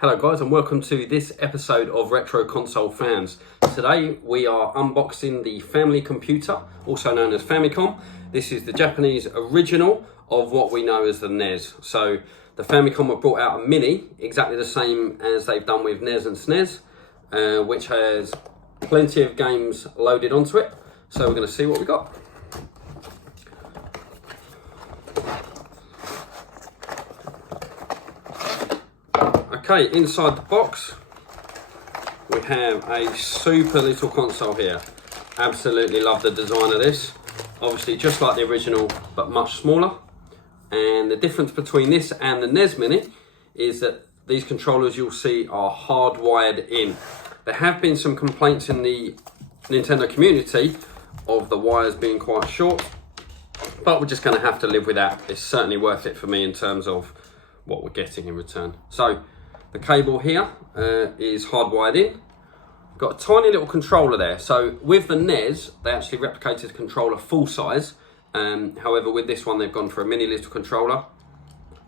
Hello guys and welcome to this episode of Retro Console Fans. Today we are unboxing the family computer, also known as Famicom. This is the Japanese original of what we know as the NES. So the Famicom have brought out a Mini, exactly the same as they've done with NES and SNES, which has plenty of games loaded onto it. So we're going to see what we got. Okay, inside the box we have a super little console here. Absolutely love the design of this. Obviously just like the original but much smaller. And the difference between this and the NES Mini is that these controllers you'll see are hardwired in. There have been some complaints in the Nintendo community of the wires being quite short, but we're just going to have to live with that. It's certainly worth it for me in terms of what we're getting in return. So the cable here is hardwired in. Got a tiny little controller there. So with the NES, they actually replicated the controller full size. However, with this one, they've gone for a mini little controller.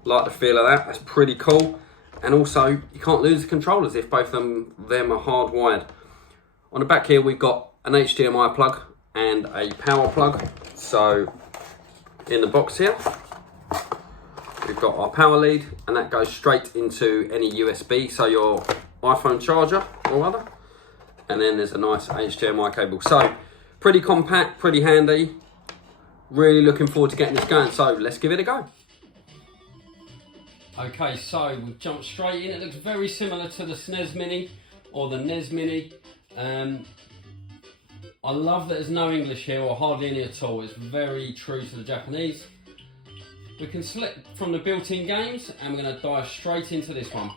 Like the feel of that. That's pretty cool. And also, you can't lose the controllers if both of them are hardwired. On the back here, we've got an HDMI plug and a power plug. So in the box here, we've got our power lead, and that goes straight into any USB, so your iPhone charger or other. And then there's a nice HDMI cable. So pretty compact, pretty handy. Really looking forward to getting this going. So let's give it a go. Okay, so we've jumped straight in. It looks very similar to the SNES Mini or the NES Mini. I love that there's no English here, or hardly any at all. It's very true to the Japanese. We can select from the built-in games, and we're going to dive straight into this one.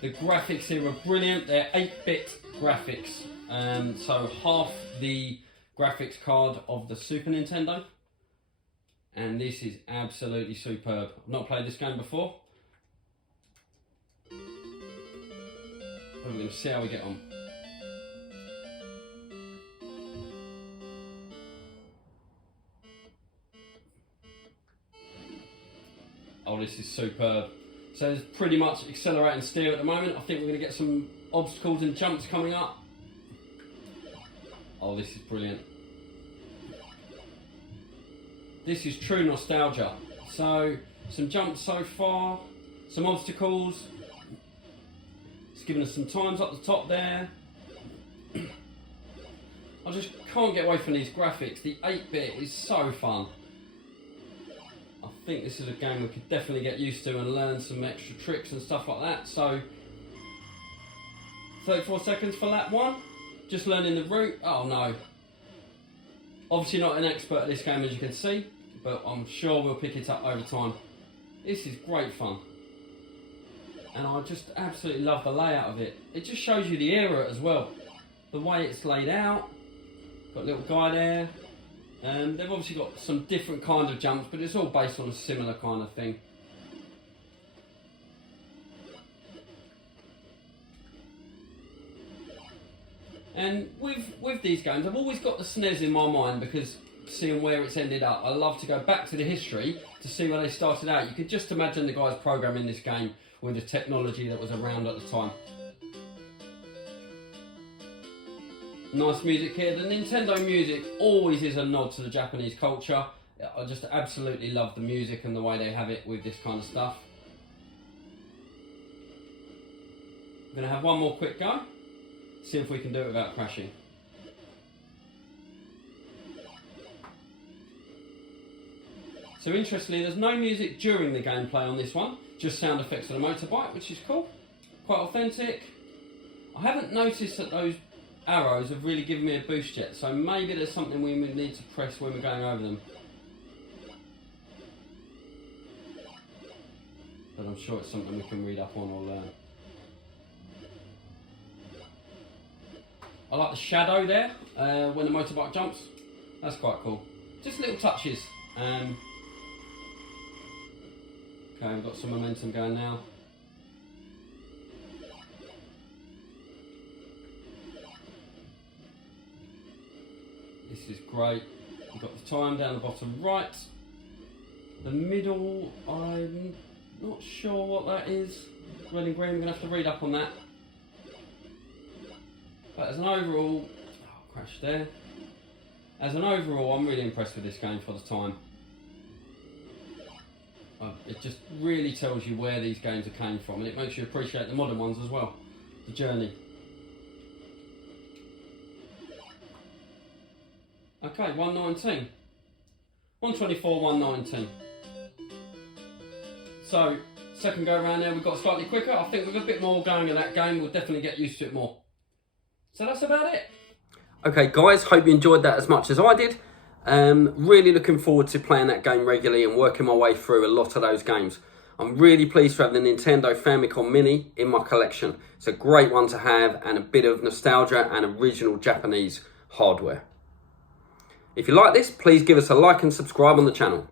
The graphics here are brilliant. They're 8-bit graphics, so half the graphics card of the Super Nintendo. And this is absolutely superb. I've not played this game before, but we're going to see how we get on. Oh, this is superb. So there's pretty much accelerate and steer at the moment. I think we're going to get some obstacles and jumps coming up. Oh, this is brilliant. This is true nostalgia. So some jumps so far, some obstacles. It's giving us some times up the top there. I just can't get away from these graphics. The 8-bit is so fun. I think this is a game we could definitely get used to and learn some extra tricks and stuff like that. So 34 seconds for lap 1. Just learning the route. Oh no. Obviously not an expert at this game, as you can see, but I'm sure we'll pick it up over time. This is great fun. And I just absolutely love the layout of it. It just shows you the era as well. The way it's laid out. Got a little guy there. They've obviously got some different kinds of jumps, but it's all based on a similar kind of thing. And with these games, I've always got the SNES in my mind because seeing where it's ended up, I love to go back to the history to see where they started out. You could just imagine the guys programming this game with the technology that was around at the time. Nice music here. The Nintendo music always is a nod to the Japanese culture. I just absolutely love the music and the way they have it with this kind of stuff. I'm going to have one more quick go. See if we can do it without crashing. So interestingly, there's no music during the gameplay on this one. Just sound effects of the motorbike, which is cool. Quite authentic. I haven't noticed that those arrows have really given me a boost yet, so maybe there's something we need to press when we're going over them. But I'm sure it's something we can read up on or learn. I like the shadow there when the motorbike jumps. That's quite cool. Just little touches. Okay, we've got some momentum going now. This is great. We've got the time down the bottom right. The middle, I'm Not sure what that is. Red and green, we're going to have to read up on that. But as an overall, crash there. As an overall, I'm really impressed with this game for the time. It just really tells you where these games have came from, and it makes you appreciate the modern ones as well. The journey. Okay, 119. 124, 119. So, second go around there, we've got slightly quicker. I think with a bit more going in that game, we'll definitely get used to it more. So that's about it. Okay guys, hope you enjoyed that as much as I did. Really looking forward to playing that game regularly and working my way through a lot of those games. I'm really pleased to have the Nintendo Famicom Mini in my collection. It's a great one to have and a bit of nostalgia and original Japanese hardware. If you like this, please give us a like and subscribe on the channel.